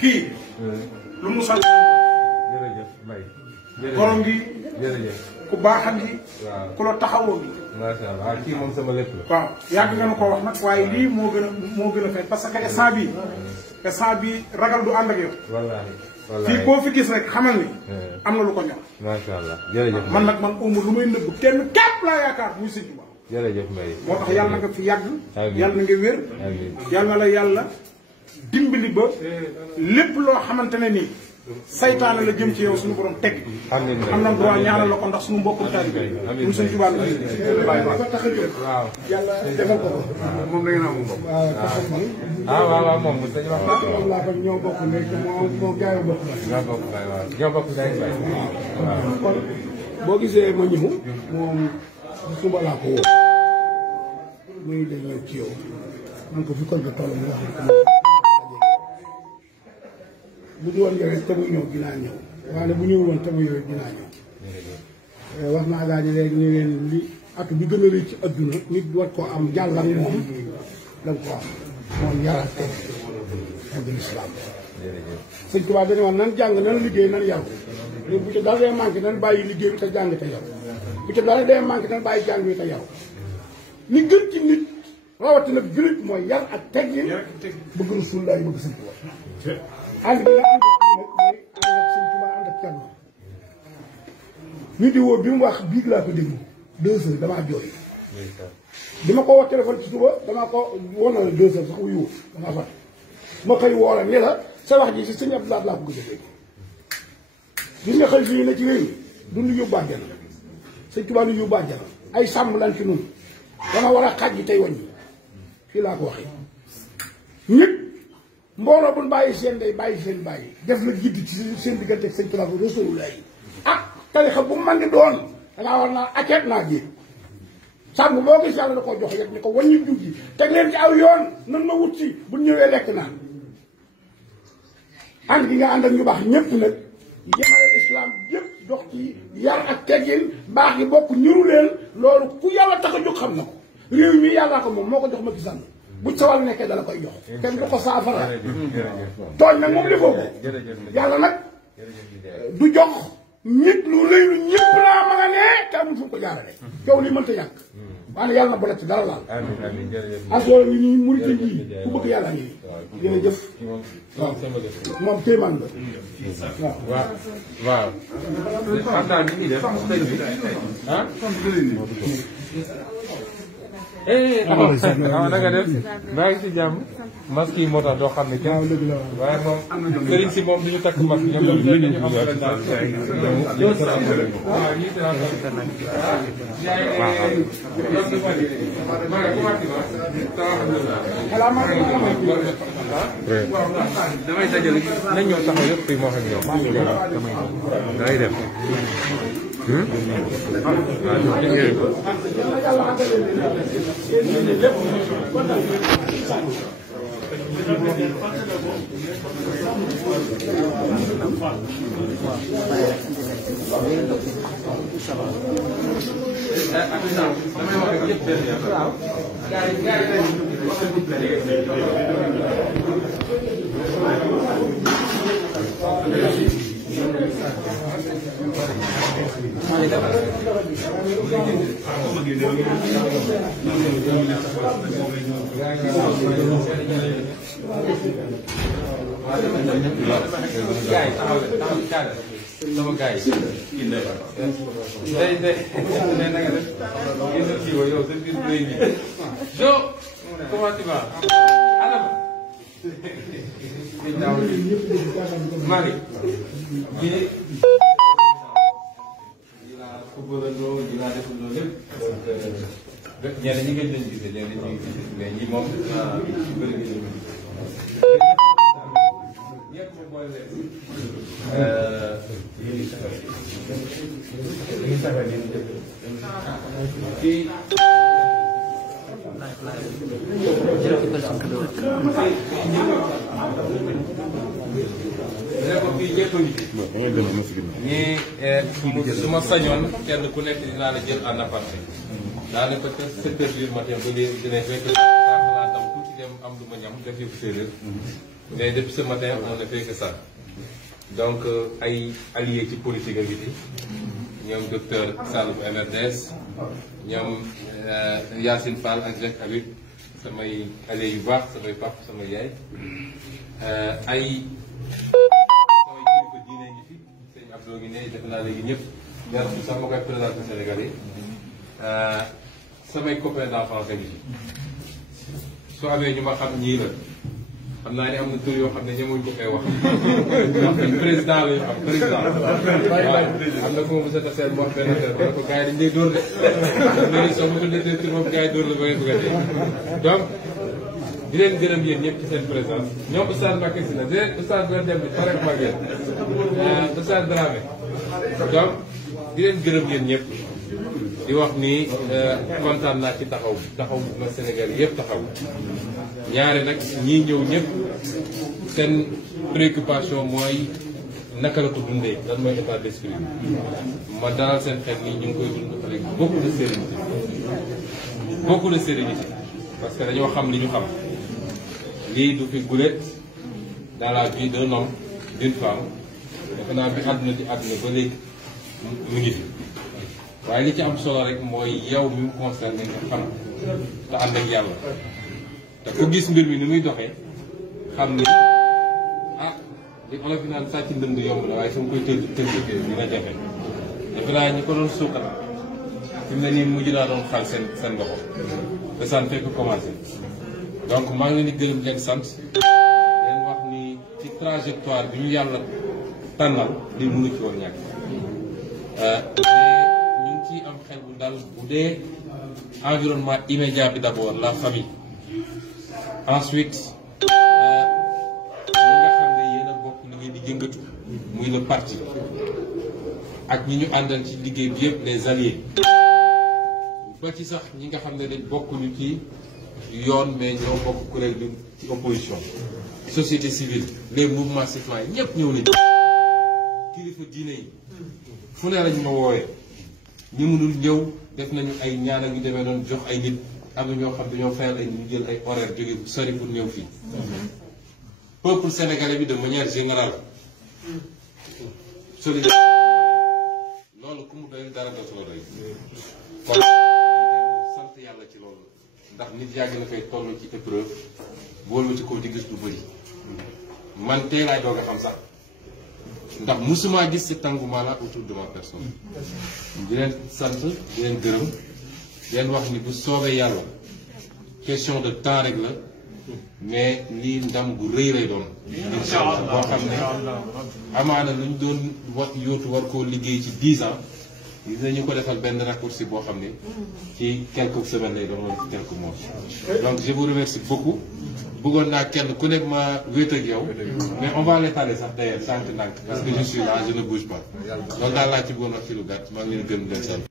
kii lu mu sant borom gi ku baax gi ku la taxawoo gi macha allah kii moom sama lépp la waaw yàgg nga ma ko wax nag waaye lii moo gën a fay parce que instant bi ragal du ànd ak yow wallaahi fii koo fi gis rek xamal ni am na lu ko ñor macha allah jërëjëf man nag man umu lu may nëbb kenn képp laa yaakaar muy sëñ Tuubaa jërëjëf Mbaye moo tax yàlla na nga fi yàgg yàlla na nga wér yàlla na la yàlla dimbali ba lépp loo xamante ne nii saytaane la jëm ci yow suñu borom teg am na droit ñaanal la ko ndax suñu mbokkum taalibe ñu sëñ Tuubaa la ko tax a jóg waaw yàlla defal ko moom da ngeen am mbokk waaw moom dañu wax moom laa ko ñoo bokk léegi moom gaayo bokk ñoo bokk day bay waaw kon boo gisee ma ñëw moom suba laa ko woo muy dañ ñëw ci yow man ko fi koñ ba toll mu wax bu ñu woon rek te muy ñëw dinaa ñëw waaye bu ñëw woon te muy ñëw dinaa ñëw wax naa gaa ñi léegi ni leen li at bi gën a rëy ci adduna nit war koo am jàll ak moom danga ko am moom yarate ak lislaam sëñ Tuubaa dañu wax nan jàng nan liggéey nan yaru bu ci dara dee manqué nan bàyyi liggéey bi te jàng te yaru bu ci dara dee manqué nan bàyyi jàng bi te yaru li gën ci nit rawatina jullit mooy yar ak teggin bëgg Rasulullah bëgg sëñ Tuubaa ànd bi nga ànd ak nag mooy ànd ak sëñ Tuubaa ànd ak kenn vidéo bi mu wax biig laa ko déglu 2 heures damaa jooy bi ma ko wax téléphone ci suba damaa ko woon na la 2 heures sax wuyu damaa fat ma xëy woo la ni la sa wax ji si sëñ Abdoulaye laa ko gëj a dégg gis nga xëy fii ne ci réew mi du yóbbu àjjana sëñ Tuubaa nu yóbbu àjjana ay sàmm lan ci nun dama war a xaj yi tey wàññi fii laa ko waxee nit mbooloo bu bàyyi seen day bàyyi seen bàyyi def la jidd ci seen diggante ak sëñ Tuubaa Rasulullah yi ak tarixa bu man di doon dangaa war naa aceet naa ji sàmm boo gis yàlla da koo jox yet ni ko wàññi jug yi teg leen ci aw yoon nan ma wut si bu ñëwee lekk naan ànd gi nga ànd ak ñu baax ñëpp nag yemale islam yëpp dox ci yar ak teggin baax yi bokk ñuru leen loolu ku yàlla tax a jóg xam na ko réew mi yàllaa ko moom moo ko jox ma gisal bu sawal nekkee dala koy jox kenn du ko saafara tooñ nag moom defoo ko yàlla nag du jox nit lu rëy lu ñëpp laa ma nga ne te amul fu mu ko jaarale coow li mënta ñàkk waaye yàlla na boole ci dara laal ak loolu ni ñuy murit yi ku bëgg yàlla ngi jërëjëf waaw moom téemaan la waaw waaw xam naa ni ñuy def ah na nga def maa ngi ci jàmm masque yi moo tax doo xam ne kenn waaye moom sëriñ si moom duñu takk masque ñoom dañu am damay dajale nañ ñëw taxaw yëpp fii moo xam ñoom damay dem sama gars yi day na nga def kii yow sa biir bëy bi Jo comment tu vas Adama Mari bi laa footballandoo ñi laa defandoo lépp ñenn ñi ngeen leen gisee ñenn ñi ngi gisee mais ñi moom bëri gi ñëpp ma boole leen kii ñëpp a ngi fi. ñii su ma sañoon kenn ku nekk dinaa la jël en aparté. daanaka 7 heures du matin ba léegi dinañ fekk xalaatam tuuti dem am lu ma ñam def yëfu séeréer. mais depuis ce matin on ne fait que ça. donc ay alliés ci politique ak yi ñoom docteur Sall bu MRDS ñoom Yacine Fall ak Jacques Habib samay alliés yu baax samay pap samay yaay ay samay kilifa diine ngi fi sëñ Abdou ngi ne def naa léegi ñëpp jar sax ma koy présenté Sénégal yi samay copains d'enfance ngi fi soo amee ñu ma xam ñii la xam naa ne am na tur yoo xam ne ñemuñ ko koy wax ndax président la ñu xam président waaw am na fu ma mos a taseel mu wax benn affaire ba ne ko gars yi dañ lay dóor de léegi soo ma ko déggee tur boobu gars yi dóor la ba ngay bëgg a dee donc di leen gërëm yéen ñëpp ci seen présence ñoom Oustaz Mbacké si la déedéet Oustaz Ber dem bi pare ak Maguette Oustaz Dramé donc di leen gërëm yéen ñëpp di wax ni kontaan naa ci taxaw bu ma Sénégal yëpp taxaw ñaare nag ñii ñëw ñëpp seen préoccupation mooy naka la ko dundee lan mooy état d'esprit ma dalal seen xel nii ñu ngi koy dund avec beaucoup de sérénité parce que dañoo xam li ñu xam lii du fi gulet dans la vie d'un homme d'une femme defe naa bi àdduna di àdduna ba léegi mu ngi fi waaye li ci am solo rek mooy yow mi mu concerné nga xam te ànd ak yàlla te ku gis mbir mi ni muy doxee xam ni li olof yi naan sàcc ndënd yomb na waaye su ma koy tëj dina jafe defe naa ñi ko doon suukar fi mu ne nii mujj naa doon xal seen loxo ba sant fekk commencé donc maa ngi leen di gërëm leen sant leen wax ni ci trajectoire bi ñu yàlla tànnal li mënu ci woon ñàkk ci am xel bu dal bu dee environnement immédiat bi d'abord la famille ensuite ñi nga xam ne yéen a bokk li ngeen di jëngatu muy le parti ak ñi ñu àndal ci liggéey bi yëpp les alliés ba ci sax ñi nga xam ne dañ bokkuñu ci yoon mais ñoo bokk kuréel bi ci opposition société civile les mouvements citoyens ñëpp ñëw nañu kilifa diine yi fu ne lañ ma woowee ñu mënul ñëw def nañu ay ñaan ak ñu demee noonu jox ay nit am na ñoo xam dañoo fayal ay ñu jël ay horaire jóge sori pour ñëw fii peuple sénégalais bi de manière générale solidarité loolu ku mu doy dara dootu la doy kon ñu sant yàlla ci loolu ndax nit yàgg na koy toll ci épreuve boolu ci kaw di gis lu bëri man tey laay doog a xam sax ndax musuma gis cet engouement-là autour de ma personne di leen sant di leen gërëm di leen wax ni bu soobee yàlla question de temps rek la mais lii ndam bu rëy lay doon incha allah boo xam ne amaana lu ñu doon yóotu war koo liggéey ci 10 ans dinañu ko defal benn raccourci boo xam ne ci quelques semaines lay doon wala ci quelques mois donc je vous remercie beaucoup bëggoon naa kenn ku nekk ma wéet ak yow mais on va l'étaler sax d'ailleurs ndànk parce que je suis là je ne bouge pas loolu daal laa ci bëggoon wax ci lu gàtt maa ngi leen gën leen sant